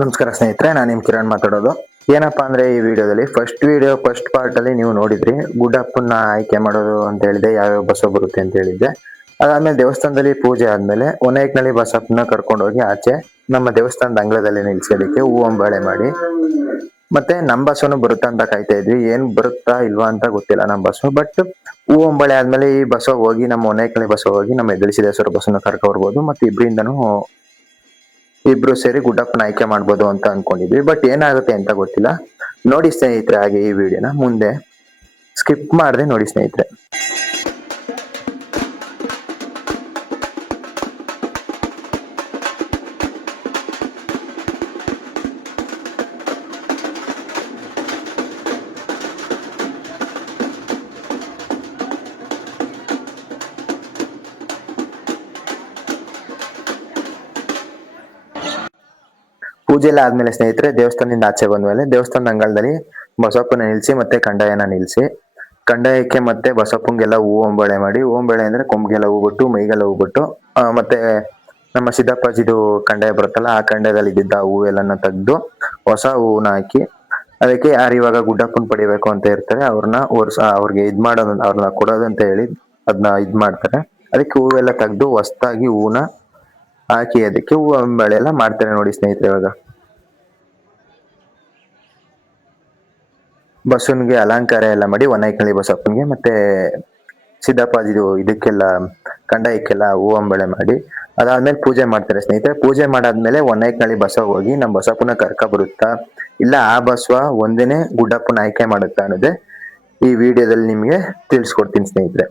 ನಮಸ್ಕಾರ ಸ್ನೇಹಿತರೆ, ನಾನು ನಿಮ್ ಕಿರಣ್ ಮಾತಾಡೋದು. ಏನಪ್ಪಾ ಅಂದ್ರೆ ಈ ವಿಡಿಯೋದಲ್ಲಿ ಫಸ್ಟ್ ಪಾರ್ಟ್ ಅಲ್ಲಿ ನೀವು ನೋಡಿದ್ರಿ ಗುಡ್ಡಪ್ಪನ ಆಯ್ಕೆ ಮಾಡೋದು ಅಂತ ಹೇಳಿದೆ, ಯಾವ್ಯಾವ ಬಸವ ಬರುತ್ತೆ ಅಂತ ಹೇಳಿದ್ದೆ. ಅದಾದ್ಮೇಲೆ ದೇವಸ್ಥಾನದಲ್ಲಿ ಪೂಜೆ ಆದ್ಮೇಲೆ ಒನೈಕ್ನಲ್ಲಿ ಬಸಪ್ಪನ ಕರ್ಕೊಂಡು ಹೋಗಿ ಆಚೆ ನಮ್ಮ ದೇವಸ್ಥಾನದ ಅಂಗಳದಲ್ಲಿ ನಿಲ್ಸೋದಕ್ಕೆ ಹೂ ಅಂಬಾಳೆ ಮಾಡಿ, ಮತ್ತೆ ನಮ್ ಬಸವನು ಬರುತ್ತಾ ಅಂತ ಕಾಯ್ತಾ ಇದ್ವಿ. ಏನ್ ಬರುತ್ತಾ ಇಲ್ವಾ ಅಂತ ಗೊತ್ತಿಲ್ಲ ನಮ್ ಬಸವ. ಬಟ್ ಹೂ ಅಂಬಾಳೆ ಆದ್ಮೇಲೆ ಈ ಬಸವ ಹೋಗಿ ನಮ್ಮ ಒನೈಕ್ನಲ್ಲಿ ಬಸವ ಹೋಗಿ ನಮ್ಮ ಎದ್ದಳಿಸಿದೇಶ್ವರ ಬಸವನ ಕರ್ಕೊ ಬರ್ಬೋದು, ಮತ್ತೆ ಇಬ್ರು ಸೇರಿ ಗುಡ್ಡಪ್ಪನ ಆಯ್ಕೆ ಮಾಡ್ಬೋದು ಅಂತ ಅನ್ಕೊಂಡಿದ್ವಿ. ಬಟ್ ಏನಾಗುತ್ತೆ ಅಂತ ಗೊತ್ತಿಲ್ಲ. ನೋಡಿ ಸ್ನೇಹಿತರೆ, ಹಾಗೆ ಈ ವಿಡಿಯೋನ ಮುಂದೆ ಸ್ಕಿಪ್ ಮಾಡದೆ ನೋಡಿ ಸ್ನೇಹಿತರೆ. ಪೂಜೆ ಎಲ್ಲ ಆದ್ಮೇಲೆ ಸ್ನೇಹಿತರೆ, ದೇವಸ್ಥಾನದಿಂದ ಆಚೆ ಬಂದ್ಮೇಲೆ ದೇವಸ್ಥಾನದ ಅಂಗಳದಲ್ಲಿ ಬಸಪ್ಪನ ನಿಲ್ಸಿ ಮತ್ತೆ ಕಂದಾಯನ ನಿಲ್ಸಿ, ಕಂದಾಯಕ್ಕೆ ಮತ್ತೆ ಬಸಪ್ಪಂಗೆಲ್ಲ ಹೂ ಅಂಬಾಳೆ ಮಾಡಿ, ಹೂ ಅಂಬಾಳೆ ಅಂದ್ರೆ ಕೊಂಬಿಗೆಲ್ಲ ಹೂ ಬಿಟ್ಟು ಮೈಗೆಲ್ಲ ಹೂ ಬಿಟ್ಟು ಮತ್ತೆ ನಮ್ಮ ಸಿದ್ದಪ್ಪಾಜಿದು ಕಂದಾಯ ಬರುತ್ತಲ್ಲ, ಆ ಕಂದಾಯದಲ್ಲಿ ಇದ್ದಿದ್ದ ಹೂ ಎಲ್ಲನ ತೆಗ್ದು ಹೊಸ ಹೂವನ್ನ ಹಾಕಿ, ಅದಕ್ಕೆ ಯಾರು ಇವಾಗ ಗುಡ್ಡಪ್ಪನ್ ಪಡಿಬೇಕು ಅಂತ ಇರ್ತಾರೆ ಅವ್ರಿಗೆ ಮಾಡೋದು, ಅವ್ರನ್ನ ಕೊಡೋದಂತ ಹೇಳಿ ಅದನ್ನ ಮಾಡ್ತಾರೆ. ಅದಕ್ಕೆ ಹೂವೆಲ್ಲ ತೆಗ್ದು ಹೊಸದಾಗಿ ಹೂವನ್ನ ಹಾಕಿ ಅದಕ್ಕೆ ಹೂ ಅಂಬಾಳೆ ಎಲ್ಲ ಮಾಡ್ತಾರೆ ನೋಡಿ ಸ್ನೇಹಿತರೆ. ಇವಾಗ ಬಸವನ್ಗೆ ಅಲಂಕಾರ ಎಲ್ಲ ಮಾಡಿ ಒನೈಕಳ್ಳಿ ಬಸಪ್ಪನ್ಗೆ ಮತ್ತೆ ಸಿದ್ದಪ್ಪಾಜಿದು ಇದಕ್ಕೆಲ್ಲ ಕಂದಾಯಕ್ಕೆಲ್ಲ ಹೂ ಅಂಬಾಳೆ ಮಾಡಿ ಅದಾದ್ಮೇಲೆ ಪೂಜೆ ಮಾಡ್ತಾರೆ ಸ್ನೇಹಿತರೆ. ಪೂಜೆ ಮಾಡಾದ್ಮೇಲೆ ಒನೈಕಳ್ಳಿ ಬಸವ ಹೋಗಿ ನಮ್ಮ ಬಸಪ್ಪನ ಕರ್ಕ ಬರುತ್ತಾ ಇಲ್ಲ ಆ ಬಸವ ಒಂದೇನೆ ಗುಡ್ಡಪ್ಪನ ಆಯ್ಕೆ ಮಾಡುತ್ತಾ ಅನ್ನೋದೇ ಈ ವಿಡಿಯೋದಲ್ಲಿ ನಿಮ್ಗೆ ತಿಳಿಸ್ಕೊಡ್ತೀನಿ ಸ್ನೇಹಿತರೆ.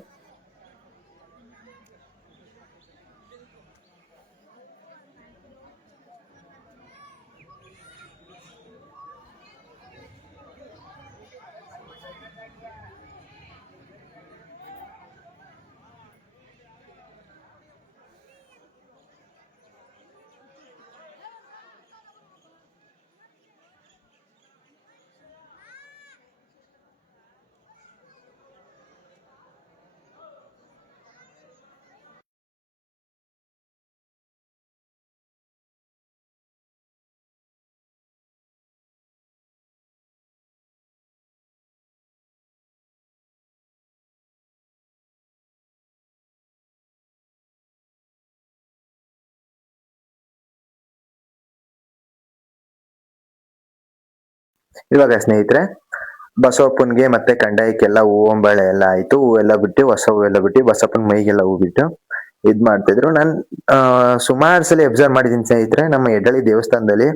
ಇವಾಗ ಸ್ನೇಹಿತರೆ, ಬಸವಪ್ಪನ್ಗೆ ಮತ್ತೆ ಕಂದಾಯಕ್ಕೆಲ್ಲ ಹೂ ಅಂಬಾಳೆ ಎಲ್ಲ ಆಯ್ತು. ಹೂವೆಲ್ಲ ಬಿಟ್ಟು ಹೊಸ ಹೂವೆಲ್ಲ ಬಿಟ್ಟು ಬಸಪ್ಪನ ಮೈಗೆಲ್ಲ ಹೂ ಬಿಟ್ಟು ಮಾಡ್ತಿದ್ರು. ನಾನ್ ಸುಮಾರು ಸಲ ಅಬ್ಸರ್ವ್ ಮಾಡಿದೀನಿ ಸ್ನೇಹಿತರೆ, ನಮ್ಮ ಎಡ್ಡಳ್ಳಿ ದೇವಸ್ಥಾನದಲ್ಲಿ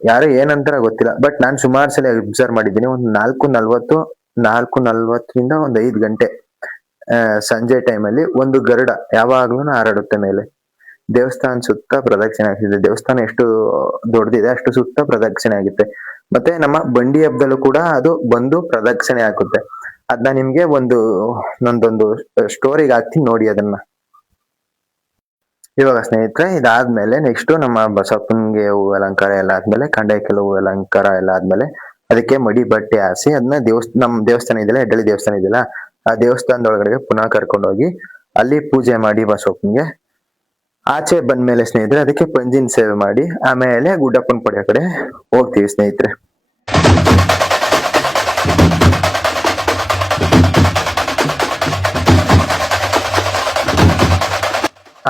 ಯಾರು ಏನಂತಾರ ಗೊತ್ತಿಲ್ಲ, ಬಟ್ ನಾನ್ ಸುಮಾರು ಸಲ ಅಬ್ಸರ್ವ್ ಮಾಡಿದ್ದೀನಿ. ಒಂದು 4:40ರಿಂದ ಒಂದು 5 ಗಂಟೆ ಸಂಜೆ ಟೈಮಲ್ಲಿ ಒಂದು ಗರುಡ ಯಾವಾಗ್ಲೂ ಹಾರಾಡುತ್ತೆ ಮೇಲೆ. ದೇವಸ್ಥಾನ ಸುತ್ತ ಪ್ರದಕ್ಷಿಣೆ ಆಗ್ತಿದೆ. ದೇವಸ್ಥಾನ ಎಷ್ಟು ದೊಡ್ಡದಿದೆ ಅಷ್ಟು ಸುತ್ತ ಪ್ರದಕ್ಷಿಣೆ ಆಗುತ್ತೆ. ಮತ್ತೆ ನಮ್ಮ ಬಂಡಿ ಹಬ್ಬದಲ್ಲೂ ಕೂಡ ಅದು ಬಂದು ಪ್ರದಕ್ಷಿಣೆ ಹಾಕುತ್ತೆ. ಅದನ್ನ ನಿಮ್ಗೆ ನಂದೊಂದು ಸ್ಟೋರಿಗೆ ಹಾಕ್ತೀನಿ ನೋಡಿ ಅದನ್ನ. ಇವಾಗ ಸ್ನೇಹಿತರೆ, ಇದಾದ್ಮೇಲೆ ನೆಕ್ಸ್ಟ್ ನಮ್ಮ ಬಸಪ್ಪನ್ಗೆ ಹೂ ಅಲಂಕಾರ ಎಲ್ಲ ಆದ್ಮೇಲೆ, ಕಂದಾಯಕ್ಕೆಲ್ಲ ಹೂ ಅಲಂಕಾರ ಎಲ್ಲ ಆದ್ಮೇಲೆ ಅದಕ್ಕೆ ಮಡಿ ಬಟ್ಟೆ ಹಾಸಿ ಅದನ್ನ ನಮ್ ದೇವಸ್ಥಾನ ಇದೆಯಲ್ಲ, ಎಡ್ಡಳ್ಳಿ ದೇವಸ್ಥಾನ ಇದೆಯಲ್ಲ, ಆ ದೇವಸ್ಥಾನದೊಳಗಡೆ ಪುನಃ ಕರ್ಕೊಂಡೋಗಿ ಅಲ್ಲಿ ಪೂಜೆ ಮಾಡಿ ಬಸಪ್ಪನ್ಗೆ ಆಚೆ ಬಂದ್ಮೇಲೆ ಸ್ನೇಹಿತರೆ ಅದಕ್ಕೆ ಪಂಜಿನ ಸೇವೆ ಮಾಡಿ ಆಮೇಲೆ ಗುಡ್ಡಪ್ಪನ ಪಡೆಯೋ ಕಡೆ ಹೋಗ್ತೀವಿ ಸ್ನೇಹಿತರೆ.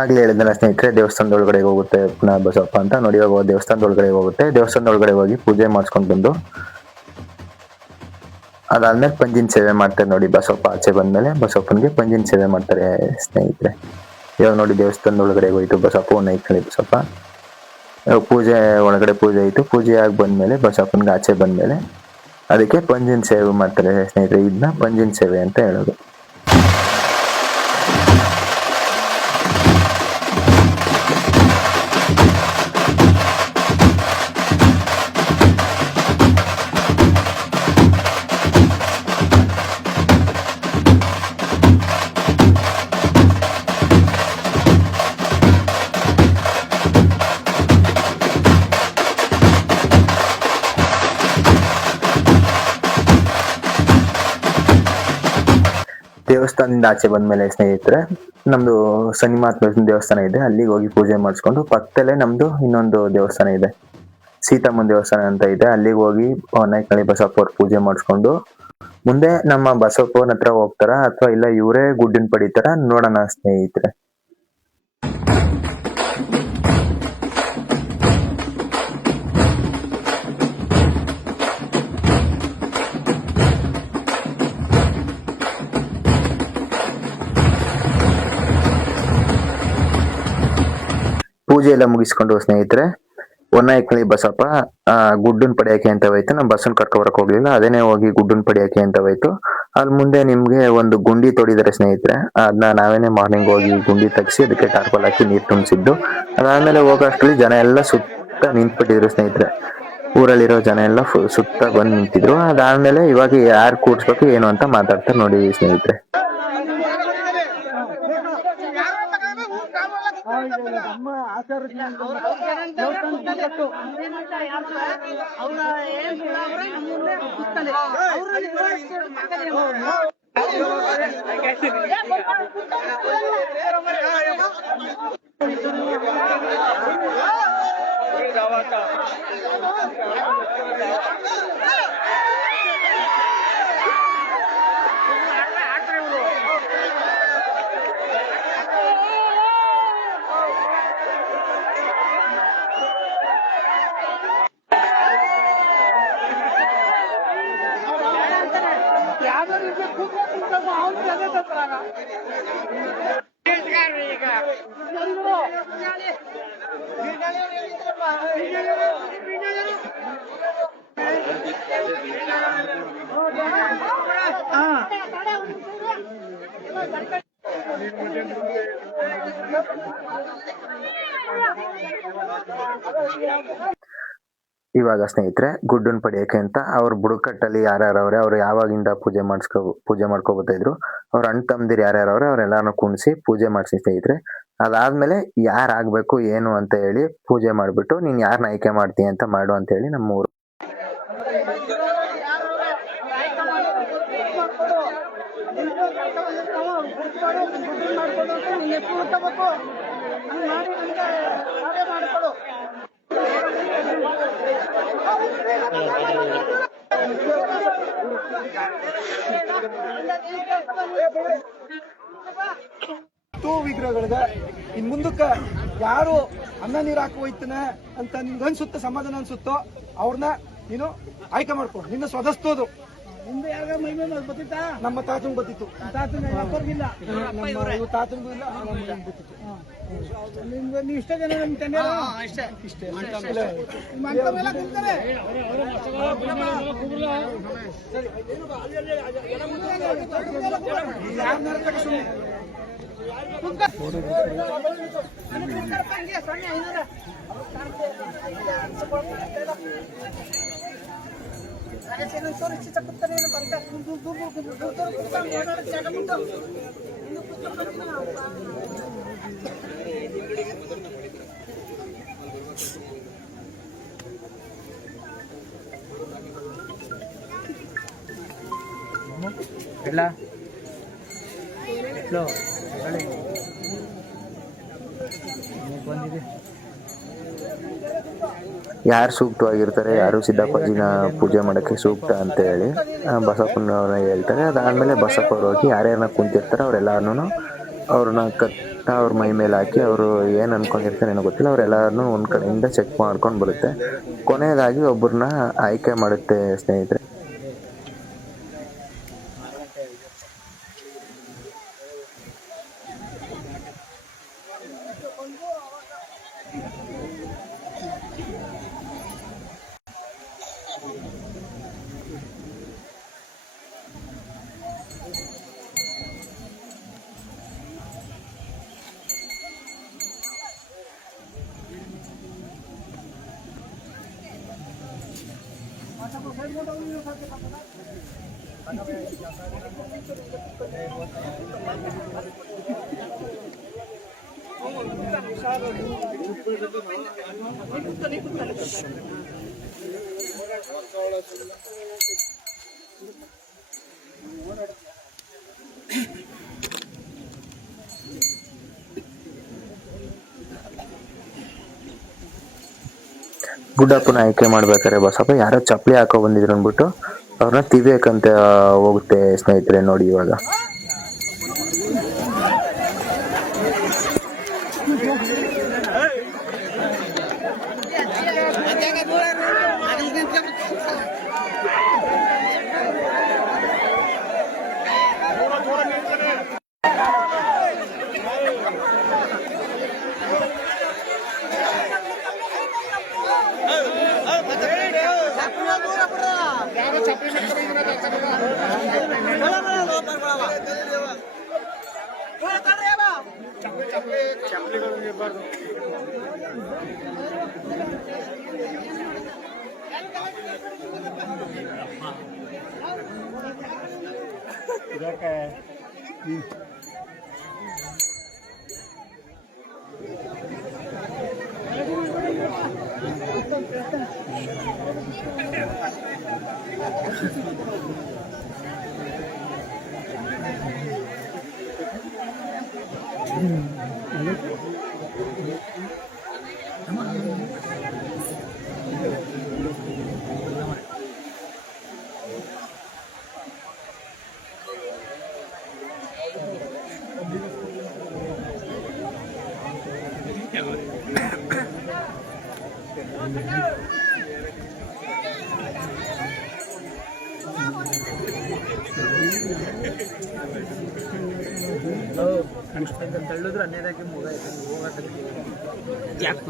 ಆಗ್ಲೇ ಹೇಳಿದ್ನಲ್ಲ ಸ್ನೇಹಿತರೆ, ದೇವಸ್ಥಾನದೊಳಗಡೆ ಹೋಗುತ್ತೆ ಪುನಃ ಬಸಪ್ಪ ಅಂತ. ನೋಡಿ ಇವಾಗ ದೇವಸ್ಥಾನದೊಳಗಡೆ ಹೋಗುತ್ತೆ. ದೇವಸ್ಥಾನದೊಳಗಡೆ ಹೋಗಿ ಪೂಜೆ ಮಾಡಿಸ್ಕೊಂಡು ಬಂದು ಅದಾದ್ಮೇಲೆ ಪಂಜಿನ ಸೇವೆ ಮಾಡ್ತಾರೆ ನೋಡಿ. ಬಸಪ್ಪ ಆಚೆ ಬಂದ್ಮೇಲೆ ಬಸಪ್ಪನ್ಗೆ ಪಂಜಿನ ಸೇವೆ ಮಾಡ್ತಾರೆ ಸ್ನೇಹಿತರೆ. ಇವಾಗ ನೋಡಿ ದೇವಸ್ಥಾನದೊಳಗಡೆ ಹೋಯ್ತು ಬಸಪ್ಪ, ಒನೈಕಳ್ಳಿ ಬಸಪ್ಪ ಪೂಜೆ ಒಳಗಡೆ ಪೂಜೆ ಆಯ್ತು. ಪೂಜೆ ಆಗಿ ಬಂದ್ಮೇಲೆ ಬಸಪ್ಪನ್ಗೆ ಆಚೆ ಬಂದ್ಮೇಲೆ ಅದಕ್ಕೆ ಪಂಜಿನ ಸೇವೆ ಮಾಡ್ತಾರೆ ಸ್ನೇಹಿತರೆ. ಇದನ್ನ ಪಂಜಿನ ಸೇವೆ ಅಂತ ಹೇಳೋದು. ದೇವಸ್ಥಾನದಿಂದ ಆಚೆ ಬಂದ್ಮೇಲೆ ಸ್ನೇಹಿತರೆ, ನಮ್ದು ಶನಿ ಮಹಾತ್ಮ ದೇವಸ್ಥಾನ ಇದೆ, ಅಲ್ಲಿಗೆ ಹೋಗಿ ಪೂಜೆ ಮಾಡಿಸ್ಕೊಂಡು ಪಕ್ಕದಲ್ಲೇ ನಮ್ದು ಇನ್ನೊಂದು ದೇವಸ್ಥಾನ ಇದೆ, ಸೀತಮ್ಮನ ದೇವಸ್ಥಾನ ಅಂತ ಇದೆ, ಅಲ್ಲಿಗೆ ಹೋಗಿ ಹೊನ್ನಾಳಿ ಬಸಪ್ಪ ಅವ್ರ ಪೂಜೆ ಮಾಡಿಸ್ಕೊಂಡು ಮುಂದೆ ನಮ್ಮ ಬಸಪ್ಪನ ಹತ್ರ ಹೋಗ್ತಾರ ಅಥವಾ ಇಲ್ಲ ಇವರೇ ಗುಡ್ಡಿನ ಪಡಿತಾರ ನೋಡೋಣ ಸ್ನೇಹಿತರೆ. ಪೂಜೆ ಎಲ್ಲ ಮುಗಿಸ್ಕೊಂಡು ಸ್ನೇಹಿತರೆ ಹೊನ್ನಾಳಿ ಬಸಪ್ಪ ಗುಡ್ಡನ್ ಪಡಿಯಕ್ಕೆ ಅಂತ ಹೋಯ್ತು. ನಮ್ಮ ಬಸ್ಸನ್ ಕರ್ಕೊಬರಕ್ ಹೋಗ್ಲಿಲ್ಲ, ಅದೇನೆ ಹೋಗಿ ಗುಡ್ಡನ್ ಪಡಿಯಕ್ಕೆ ಅಂತ ಹೋಯ್ತು. ಅಲ್ಲಿ ಮುಂದೆ ನಿಮ್ಗೆ ಒಂದು ಗುಂಡಿ ತೋಡಿದಾರೆ ಸ್ನೇಹಿತರೆ, ಅದನ್ನ ನಾವೇನೆ ಮಾರ್ನಿಂಗ್ ಹೋಗಿ ಗುಂಡಿ ತೆಗ್ಸಿ ಅದಕ್ಕೆ ಟಾರ್ಪಲ್ ಹಾಕಿ ನೀರ್ ತುಂಬಿಸಿದ್ದು. ಅದಾದ್ಮೇಲೆ ಹೋಗೋಷ್ಟ್ರಲ್ಲಿ ಜನ ಎಲ್ಲ ಸುತ್ತ ನಿಂತ್ಬಿಟ್ಟಿದ್ರು ಸ್ನೇಹಿತರೆ, ಊರಲ್ಲಿರೋ ಜನ ಎಲ್ಲ ಸುತ್ತ ಬಂದ್ ನಿಂತಿದ್ರು. ಅದಾದ್ಮೇಲೆ ಇವಾಗ ಯಾರು ಕೂಡ್ಸ್ಬೇಕು ಏನು ಅಂತ ಮಾತಾಡ್ತಾರೆ ನೋಡಿ ಸ್ನೇಹಿತರೆ. ಇವಾಗ ಸ್ನೇಹಿತರೆ ಗುಡ್ಡನ್ ಪಡಿಯಕ್ಕೆ ಅಂತ ಅವ್ರ ಬುಡಕಟ್ಟಲ್ಲಿ ಯಾರ್ಯಾರವ್ರೆ ಅವ್ರು ಯಾವಾಗಿಂದ ಪೂಜೆ ಮಾಡ್ಕೋಬತ್ತಾ ಇದ್ರು, ಅವ್ರ ಅಣ್ಣ ತಮ್ಮದಿರು ಯಾರ್ಯಾರವ್ರೆ ಅವ್ರೆಲ್ಲಾರನ್ನು ಕುಣಿಸಿ ಪೂಜೆ ಮಾಡ್ಸಿ ಸ್ನೇಹಿತರೆ. ಅದಾದ್ಮೇಲೆ ಯಾರು ಆಗ್ಬೇಕು ಏನು ಅಂತ ಹೇಳಿ ಪೂಜೆ ಮಾಡ್ಬಿಟ್ಟು ನೀನ್ ಯಾರನ್ನ ಆಯ್ಕೆ ಮಾಡ್ತೀಯ ಅಂತ ಮಾಡು ಅಂತ ಹೇಳಿ ನಮ್ಮ ಊರು ವಿಗ್ರಹಗಳಿಗೆ ಇನ್ ಮುಂದಕ್ಕ ಯಾರು ಅನ್ನ ನೀರು ಹಾಕಿ ಹೋಯ್ತಾನೆ ಅಂತ ನಿನ್ಗೆ ಅನ್ಸುತ್ತೋ ಸಮಾಧಾನ ಅನ್ಸುತ್ತೋ ಅವ್ರನ್ನ ನೀನು ಆಯ್ಕೆ ಮಾಡ್ಕೊ. ನಿನ್ನ ಸ್ವದಸ್ತೋದು ನಿಮ್ದು ಯಾರ ಮಹಿಮೆ ಗೊತ್ತಿತ್ತಾ? ನಮ್ಮ ತಾತಂಗ್ ಗೊತ್ತಿತ್ತು, ತಾತನಿಗೂ ಇಲ್ಲ, ತಾತಂಗೂ ಇಲ್ಲ, ಗೊತ್ತಿತ್ತು. ನಿಮ್ಗೆ ನೀವು ಇಷ್ಟ ಜನ ನಮ್ ತಂದೆ ಇಷ್ಟೇ ಯಾರು ಸೂಕ್ತವಾಗಿರ್ತಾರೆ, ಯಾರು ಸಿದ್ದಪ್ಪಾಜಿನ ಪೂಜೆ ಮಾಡಕ್ಕೆ ಸೂಕ್ತ ಅಂತ ಹೇಳಿ ಬಸಪ್ಪನವ್ರನ್ನ ಹೇಳ್ತಾರೆ. ಅದಾದ್ಮೇಲೆ ಬಸಪ್ಪ ಅವ್ರು ಹೋಗಿ ಯಾರ್ಯಾರನ್ನ ಕುಂತಿರ್ತಾರೆ ಅವ್ರೆಲ್ಲಾರನು ಅವ್ರನ್ನ ಅವ್ರ ಮೈ ಮೇಲೆ ಹಾಕಿ ಅವರು ಏನ್ ಅನ್ಕೊಂಡಿರ್ತಾರೆ ಏನೋ ಗೊತ್ತಿಲ್ಲ, ಅವ್ರೆಲ್ಲಾರನು ಒಂದ್ ಕಡೆಯಿಂದ ಚೆಕ್ ಮಾಡ್ಕೊಂಡ್ ಬರುತ್ತೆ. ಕೊನೆಯದಾಗಿ ಒಬ್ಬರನ್ನ ಆಯ್ಕೆ ಮಾಡುತ್ತೆ ಸ್ನೇಹಿತರೆ. ಗುಡ್ಡಪ್ಪನ ಆಯ್ಕೆ ಮಾಡ್ಬೇಕಾದ್ರೆ ಬಸಪ್ಪ ಯಾರೋ ಚಪ್ಪಲಿ ಹಾಕೋ ಬಂದಿದ್ರು ಅಂದ್ಬಿಟ್ಟು ಅವ್ರನ್ನ ತಿವಿಯಕ್ಕಂತ ಹೋಗುತ್ತೆ ಸ್ನೇಹಿತರೆ. ನೋಡಿ ಇವಾಗ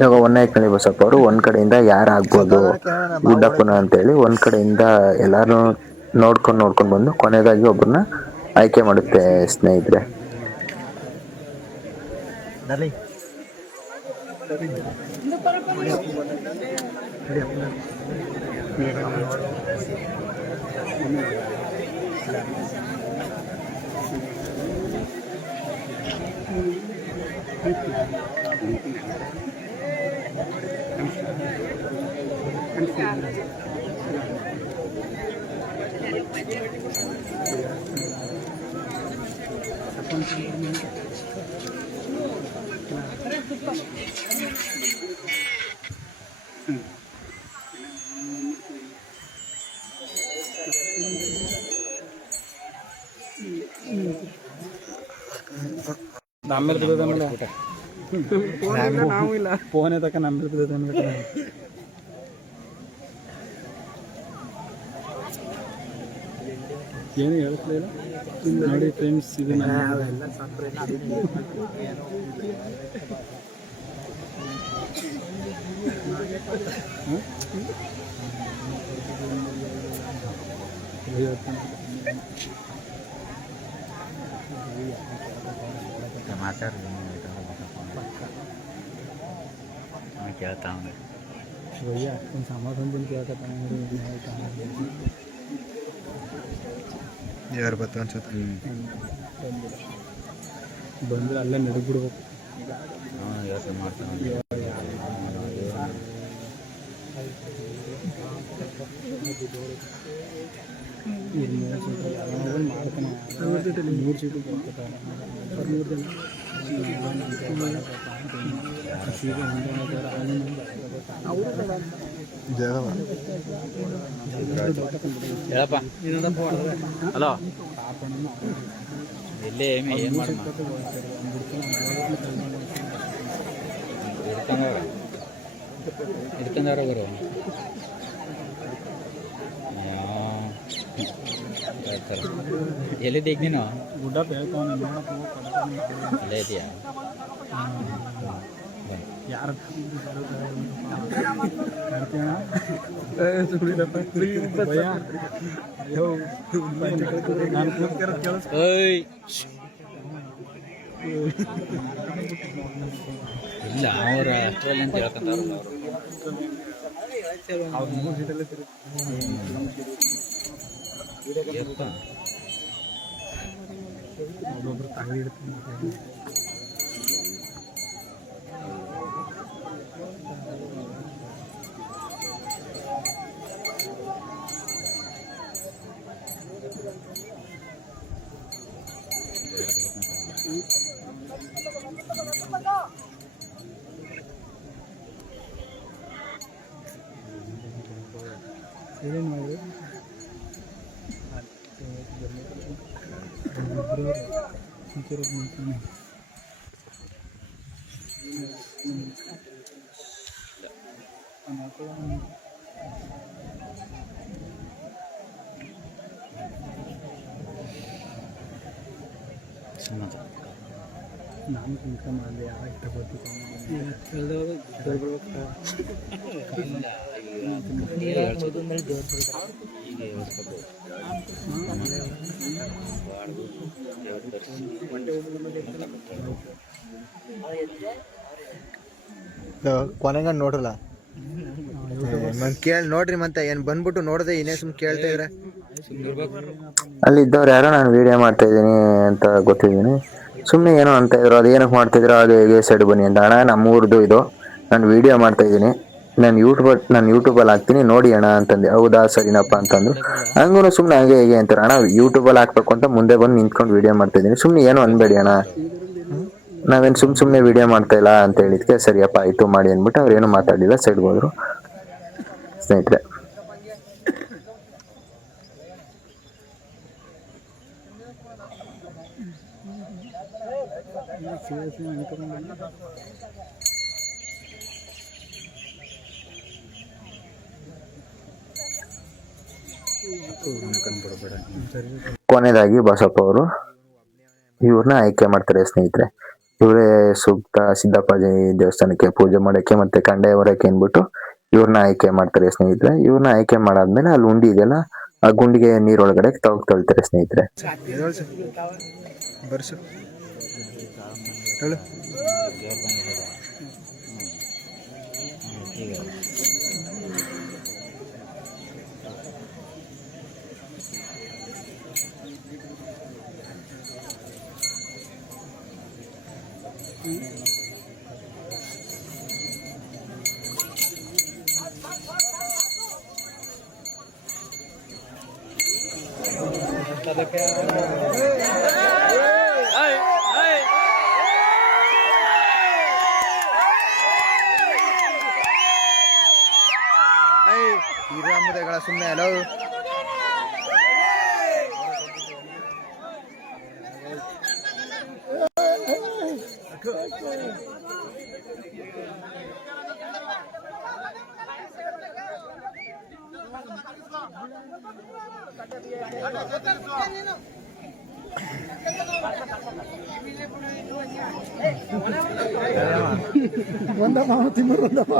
ಇವಾಗ ಹೊನ್ನಾಯ್ಕಳ್ಳಿ ಬಸಪ್ಪ ಅವರು ಒಂದ್ ಕಡೆಯಿಂದ ಯಾರು ಆಗ್ಬೋದು ಗುಡ್ಡಪ್ಪನ ಅಂತೇಳಿ ಒಂದ್ ಕಡೆಯಿಂದ ಎಲ್ಲಾರು ನೋಡ್ಕೊಂಡ್ ಬಂದು ಕೊನೆಯದಾಗಿ ಒಬ್ಬರನ್ನ ಆಯ್ಕೆ ಮಾಡುತ್ತೆ ಸ್ನೇಹಿತರೆ. ನಂಬರ್ ನಾವು ಇಲ್ಲ ಫೋನ್ ತಕ್ಕ ನಂಬರ್ ಏನು ಹೇಳ್ತಿಲ್ಲ ನೋಡಿ ಫ್ರೆಂಡ್ಸ್. ಇದು समाचार ಕೇಳ್ತಾ भैया तुम समाधान दिन क्या करता है ಯಾರು ಬರ್ತಾ ಅನ್ಸುತ್ತೆ ಬಂದ್ರೆ ಅಲ್ಲೇ ನಡುಗ್ಬಿಡ್ಬೇಕು. ಯೋಚನೆ ಮಾಡ್ತಾನೆ ಮಾಡ್ತಾನೆ 3 ಸೀಟು ಬರ್ತಾರೆ 3 ಜನ ಹೇಳಪ್ಪ. ಹಲೋ ಎಲ್ಲೇ ಏನು ಮಾಡಿ ಹಿಡ್ಕೊಂಡವ್ರ ಬರೋ ಎಲ್ಲಿದ್ದೀಗ ನೀನು? ಗುಡ್ಡ ಹೇಳ್ತಾವ ಅಲ್ಲೇ ಇದೆಯಾ? ಯಾರು ಇಲ್ಲ ಅವ್ರು ಅಷ್ಟರಲ್ಲಿ ಅಂತ ಹೇಳ್ಕೊಂತಾರೆ. ಅವ್ರು 3 ಸೀಟಲ್ಲೇ ಒಬ್ಬೊಬ್ರು ತಗಡಿ ಇಡ್ತೀನಿ. ಏನೇನು ಮಾಡಿದ್ರು ನಾನು ಇನ್ಕಮ್ ಮಾಡಿದೆ ಯಾವಾಗ ಕೊನೆಗ ನೋಡ್ರಲ್ಲ ಕೇಳಿ ನೋಡ್ರಿ ಮತ್ತೆ ಏನ್ ಬಂದ್ಬಿಟ್ಟು ನೋಡದೆ ಇನ್ನೇ ಸುಮ್ ಕೇಳ್ತಾ ಇದ್ರೆ ಅಲ್ಲಿ ಇದ್ದವ್ರು ಯಾರೋ ನಾನು ವಿಡಿಯೋ ಮಾಡ್ತಾ ಇದ್ದೀನಿ ಅಂತ ಗೊತ್ತಿದ್ದೀನಿ, ಸುಮ್ಮನೆ ಏನೋ ಅಂತ ಇದ್ರು. ಅದು ಏನಕ್ಕೆ ಮಾಡ್ತಿದ್ರು, ಅದು ಹೇಗೆ ಸೈಡ್ ಬನ್ನಿ ಅಂತ. ಅಣ್ಣ ನಮ್ಮೂರ್ದು ಇದು, ನಾನು ವಿಡಿಯೋ ಮಾಡ್ತಾ ಇದ್ದೀನಿ, ನಾನು ಯೂಟ್ಯೂಬಲ್ಲಿ ಹಾಕ್ತೀನಿ ನೋಡಿ ಅಣ್ಣ ಅಂತಂದೆ. ಹೌದಾ ಸರಿನಪ್ಪ ಅಂತಂದ್ರು. ಹಂಗೂ ಸುಮ್ಮನೆ ಹಾಗೆ ಹೇಗೆ ಅಂತಾರೆ. ಅಣ್ಣ ಯೂಟ್ಯೂಬಲ್ಲಿ ಹಾಕ್ಬೇಕು ಅಂತ ಮುಂದೆ ಬಂದು ನಿಂತ್ಕೊಂಡು ವಿಡಿಯೋ ಮಾಡ್ತಾ ಇದ್ದೀನಿ, ಸುಮ್ಮನೆ ಏನೋ ಅನ್ಬೇಡಿ ಅಣ್ಣ, ನಾವೇನು ಸುಮ್ಮನೆ ವಿಡಿಯೋ ಮಾಡ್ತಾ ಇಲ್ಲ ಅಂತ ಹೇಳಿದ್ಕೆ ಸರಿಯಪ್ಪ ಆಯಿತು ಮಾಡಿ ಅಂದ್ಬಿಟ್ಟು ಅವ್ರು ಏನೂ ಮಾತಾಡಲಿಲ್ಲ, ಸೈಡ್ಗೆ ಹೋದ್ರು ಸ್ನೇಹಿತರೆ. ಕೊನೆಯದಾಗಿ ಬಸಪ್ಪ ಅವರು ಇವ್ರನ್ನ ಆಯ್ಕೆ ಮಾಡ್ತಾರೆ ಸ್ನೇಹಿತರೆ. ಇವರೇ ಸೂಕ್ತ ಸಿದ್ದಪ್ಪಾಜಿ ದೇವಸ್ಥಾನಕ್ಕೆ ಪೂಜೆ ಮಾಡೋಕ್ಕೆ ಮತ್ತೆ ಕಂಡೆ ಹೊರಕ್ಕೆ ಅಂದ್ಬಿಟ್ಟು ಇವ್ರನ್ನ ಆಯ್ಕೆ ಮಾಡ್ತಾರೆ ಸ್ನೇಹಿತರೆ. ಇವ್ರನ್ನ ಆಯ್ಕೆ ಮಾಡಾದ್ಮೇಲೆ ಅಲ್ಲಿ ಉಂಡಿ ಇದೆಯಲ್ಲ, ಆ ಗುಂಡಿಗೆ ನೀರೊಳಗಡೆ ತೊಳ್ತಾರೆ ಸ್ನೇಹಿತರೆ. ಬರ್ಸು ಹೇಳು. ಹಿರಾಮುದೆಗಳ ಸುಮ್ಮನೆ ಹಲೋ ಒಂದಮ್ಮ ತಿಮ್ಮರು ಒಂದಮ್ಮ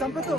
ಸಂಪತ್ತು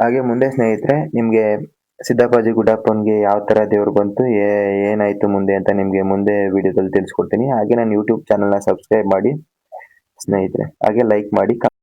ಹಾಗೆ ಮುಂದೆ ಸ್ನೇಹಿತರೆ ನಿಮಗೆ ಸಿದ್ದಪ್ಪಾಜಿ ಗುಡ್ಡಪ್ಪನ್ಗೆ ಯಾವ ಥರ ದೇವ್ರು ಬಂತು ಏನಾಯಿತು ಮುಂದೆ ಅಂತ ನಿಮಗೆ ಮುಂದೆ ವಿಡಿಯೋದಲ್ಲಿ ತಿಳಿಸ್ಕೊಡ್ತೀನಿ. ಹಾಗೆ ನನ್ನ ಯೂಟ್ಯೂಬ್ ಚಾನಲ್ನ ಸಬ್ಸ್ಕ್ರೈಬ್ ಮಾಡಿ ಸ್ನೇಹಿತರೆ, ಹಾಗೆ ಲೈಕ್ ಮಾಡಿ.